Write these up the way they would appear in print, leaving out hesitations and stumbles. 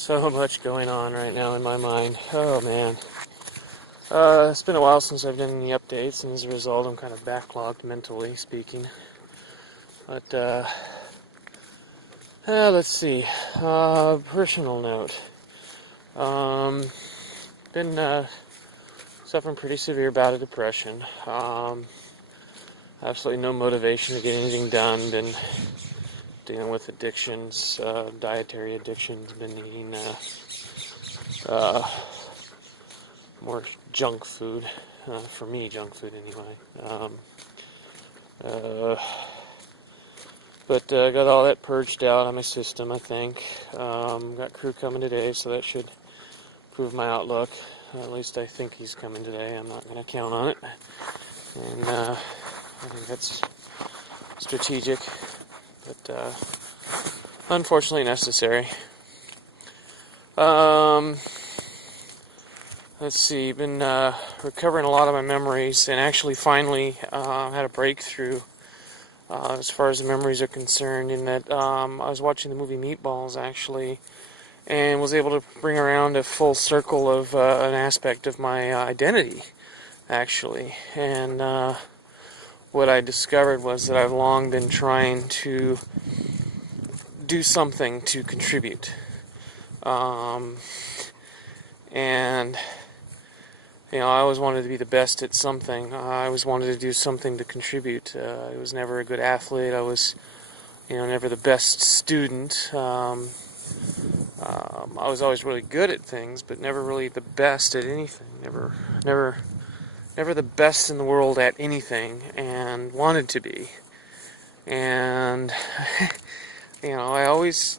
So much going on right now in my mind. Oh man. It's been a while since I've done any updates, and as a result, I'm kind of backlogged mentally speaking. But, let's see. Personal note. Been suffering pretty severe bout of depression. Absolutely no motivation to get anything done. Been dealing with addictions, dietary addictions. Been eating more junk food. For me, junk food anyway. But got all that purged out of my system, I think. Got crew coming today, so that should improve my outlook. At least I think he's coming today. I'm not going to count on it. And I think that's strategic, but unfortunately necessary. Let's see, been recovering a lot of my memories, and actually finally had a breakthrough as far as the memories are concerned, in that I was watching the movie Meatballs, actually, and was able to bring around a full circle of an aspect of my identity, actually. And what I discovered was that I've long been trying to do something to contribute. And I always wanted to be the best at something. I always wanted to do something to contribute. I was never a good athlete. I was, never the best student. I was always really good at things, but never really the best at anything. Never the best in the world at anything, and wanted to be. And I always,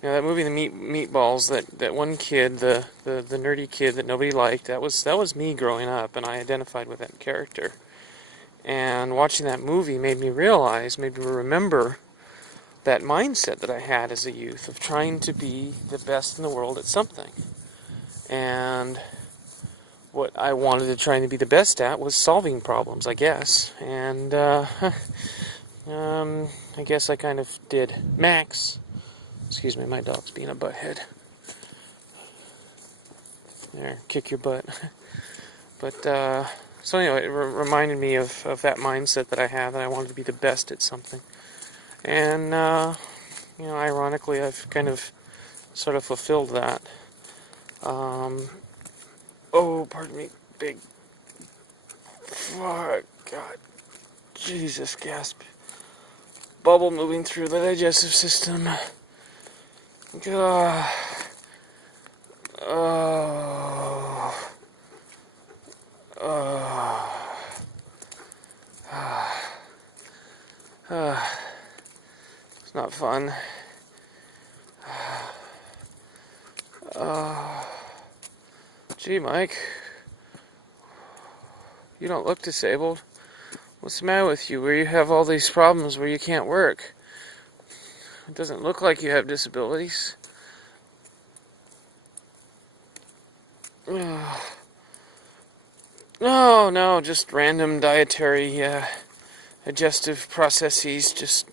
that movie, the Meatballs, that one kid, the nerdy kid that nobody liked, that was me growing up, and I identified with that character. And watching that movie made me remember that mindset that I had as a youth of trying to be the best in the world at something. And what I wanted to try to be the best at was solving problems, I guess. And I guess I kind of did. Max. Excuse me, my dog's being a butthead. There, kick your butt. But, so anyway, it reminded me of that mindset that I have, that I wanted to be the best at something. And, ironically, I've kind of sort of fulfilled that. Pardon me, big... Fuck, God. Jesus, gasp. Bubble moving through the digestive system. God. It's not fun. Gee, Mike, you don't look disabled. What's the matter with you? Where you have all these problems where you can't work? It doesn't look like you have disabilities. No, just random dietary, digestive processes just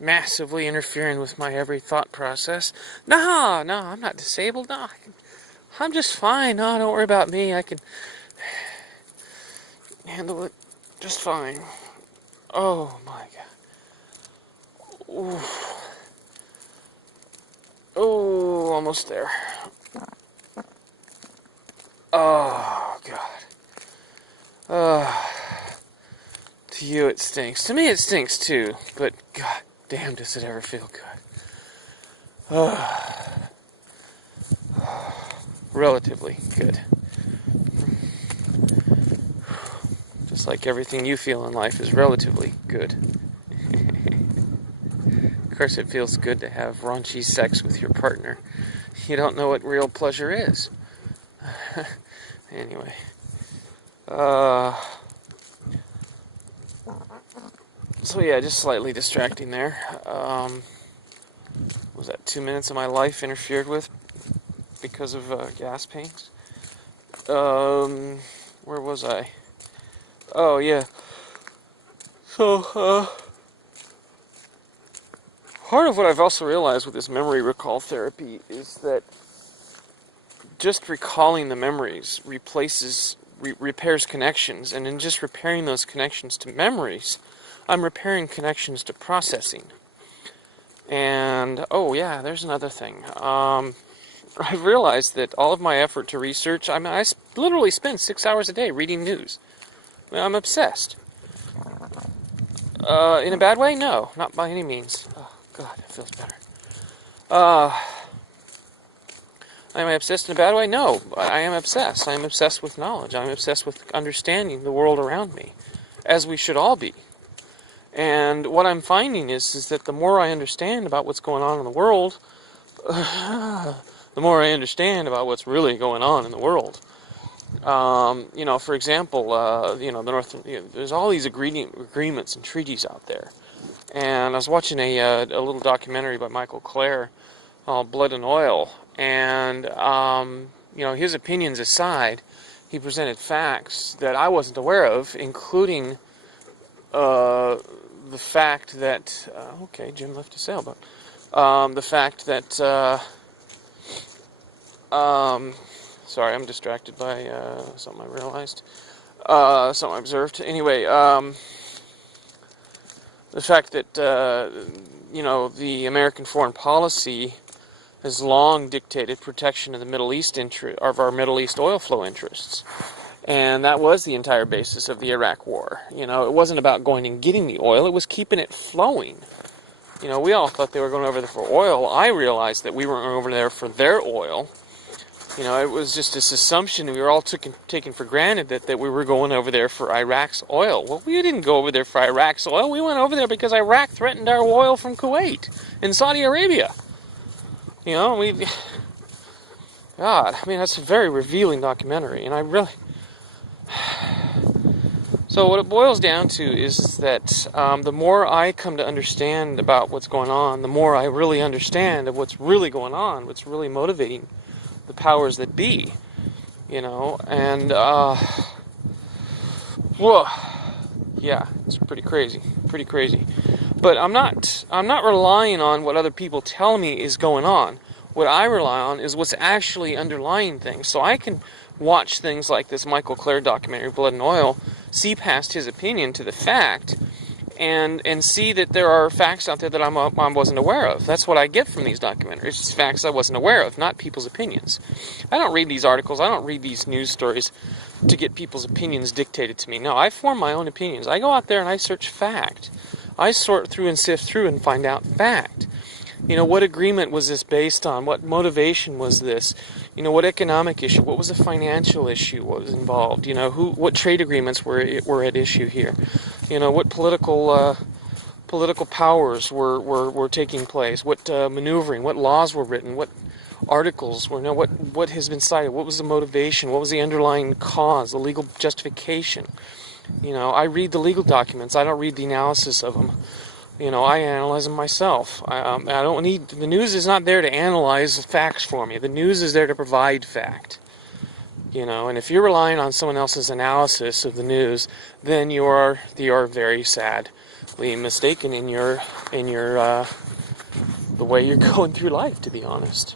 massively interfering with my every thought process. No, I'm not disabled. No, I'm just fine. No, don't worry about me. I can handle it just fine. Oh, my God. Ooh. Oh, almost there. Oh, God. To you it stinks. To me it stinks too, but God damn, does it ever feel good. Relatively good. Just like everything you feel in life is relatively good. Of course, it feels good to have raunchy sex with your partner. You don't know what real pleasure is. Anyway. So yeah, just slightly distracting there. Was that 2 minutes of my life interfered with because of gas pains? Where was I? Oh yeah. So Part of what I've also realized with this memory recall therapy is that just recalling the memories repairs connections, and in just repairing those connections to memories, I'm repairing connections to processing. And, oh yeah, there's another thing. I've realized that all of my effort to research, I literally spend 6 hours a day reading news. I'm obsessed. In a bad way? No, not by any means. Oh, God, that feels better. Am I obsessed in a bad way? No, I am obsessed. I am obsessed with knowledge. I'm obsessed with understanding the world around me, as we should all be. And what I'm finding is that the more I understand about what's going on in the world, the more I understand about what's really going on in the world. For example, the North. There's all these agreements and treaties out there, and I was watching a little documentary by Michael Clare called Blood and Oil, and his opinions aside, he presented facts that I wasn't aware of, including the fact that Jim left a sailboat. The fact that sorry, I'm distracted by something I realized, something I observed. Anyway, the fact that the American foreign policy has long dictated protection of the Middle East of our Middle East oil flow interests. And that was the entire basis of the Iraq War. It wasn't about going and getting the oil, it was keeping it flowing. We all thought they were going over there for oil. I realized that we weren't over there for their oil. It was just this assumption we were all taken for granted that we were going over there for Iraq's oil. Well, we didn't go over there for Iraq's oil. We went over there because Iraq threatened our oil from Kuwait and Saudi Arabia. God, that's a very revealing documentary, and I really... So what it boils down to is that the more I come to understand about what's going on, the more I really understand of what's really going on, what's really motivating the powers that be, and whoa, yeah, it's pretty crazy. But I'm not relying on what other people tell me is going on. What I rely on is what's actually underlying things. So I can watch things like this Michael Clare documentary, Blood and Oil, see past his opinion to the fact, and see that there are facts out there that I wasn't aware of. That's what I get from these documentaries. It's facts I wasn't aware of, not people's opinions. I don't read these articles. I don't read these news stories to get people's opinions dictated to me. No, I form my own opinions. I go out there and I search fact. I sort through and sift through and find out fact. What agreement was this based on? What motivation was this? What economic issue? What was the financial issue? What was involved? What trade agreements were at issue here? What political powers were taking place? What maneuvering? What laws were written? What articles were? What has been cited? What was the motivation? What was the underlying cause? The legal justification? I read the legal documents. I don't read the analysis of them. I analyze them myself. I don't need... The news is not there to analyze facts for me. The news is there to provide fact. And if you're relying on someone else's analysis of the news, then you are very sadly mistaken in your the way you're going through life, to be honest.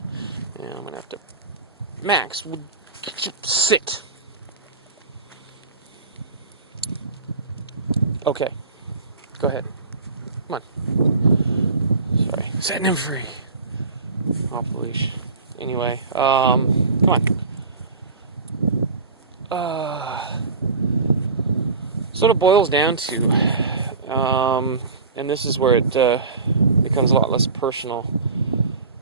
Yeah, I'm gonna have to... Max, sit. Okay, go ahead. Come on. Sorry. Setting him free. Off the leash. Anyway, come on. So what it boils down to, and this is where it becomes a lot less personal,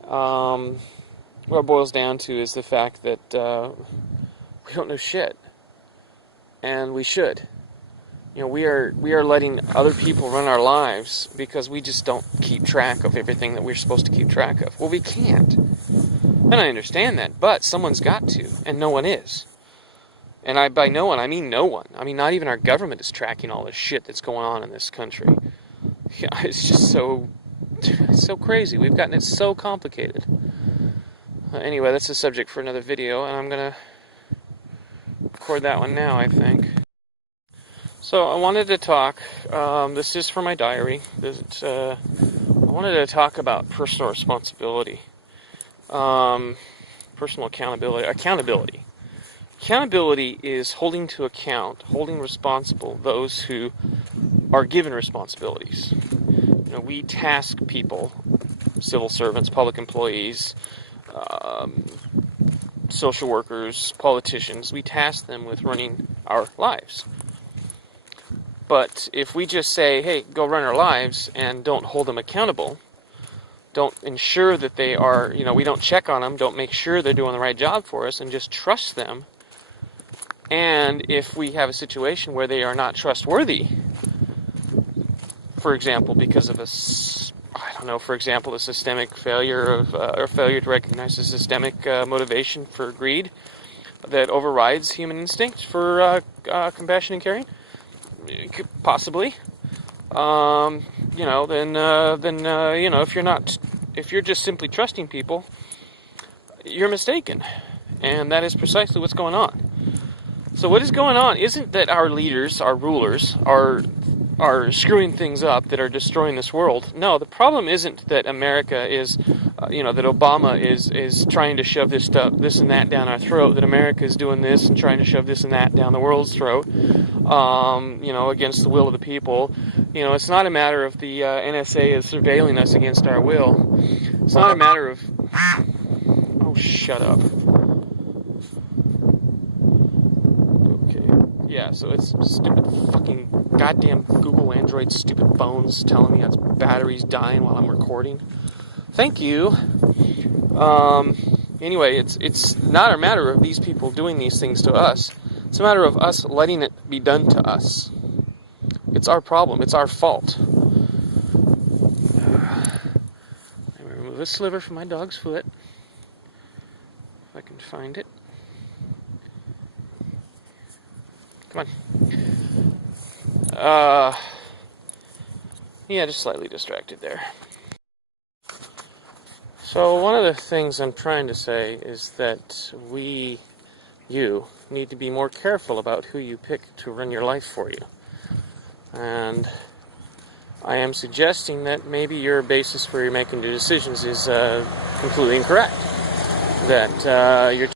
what it boils down to is the fact that we don't know shit. And we should. We are letting other people run our lives because we just don't keep track of everything that we're supposed to keep track of. Well, we can't. And I understand that, but someone's got to, and no one is. And by no one, I mean no one. I mean, not even our government is tracking all this shit that's going on in this country. Yeah, it's just so crazy. We've gotten it so complicated. Anyway, that's a subject for another video, and I'm going to record that one now, I think. So I wanted to talk, this is for my diary, I wanted to talk about personal responsibility, personal accountability. Accountability is holding to account, holding responsible those who are given responsibilities. We task people, civil servants, public employees, social workers, politicians. We task them with running our lives. But if we just say, hey, go run our lives, and don't hold them accountable, don't ensure that they are, we don't check on them, don't make sure they're doing the right job for us, and just trust them. And if we have a situation where they are not trustworthy, for example, because of a systemic failure of, or failure to recognize a systemic motivation for greed that overrides human instinct for compassion and caring, possibly. If you're just simply trusting people, you're mistaken, and that is precisely what's going on. So what is going on isn't that our leaders, our rulers, are screwing things up, that are destroying this world. No, the problem isn't that America is, that Obama is trying to shove this and that down our throat, that America is doing this and trying to shove this and that down the world's throat, against the will of the people. It's not a matter of the NSA is surveilling us against our will. It's not a matter of... Oh, shut up. Yeah, so it's stupid fucking goddamn Google Android stupid phones telling me its battery's dying while I'm recording. Thank you. Anyway, it's not a matter of these people doing these things to us. It's a matter of us letting it be done to us. It's our problem. It's our fault. Let me remove a sliver from my dog's foot. If I can find it. Come on. Yeah, just slightly distracted there. So one of the things I'm trying to say is that you need to be more careful about who you pick to run your life for you. And I am suggesting that maybe your basis for making your decisions is completely incorrect. That you're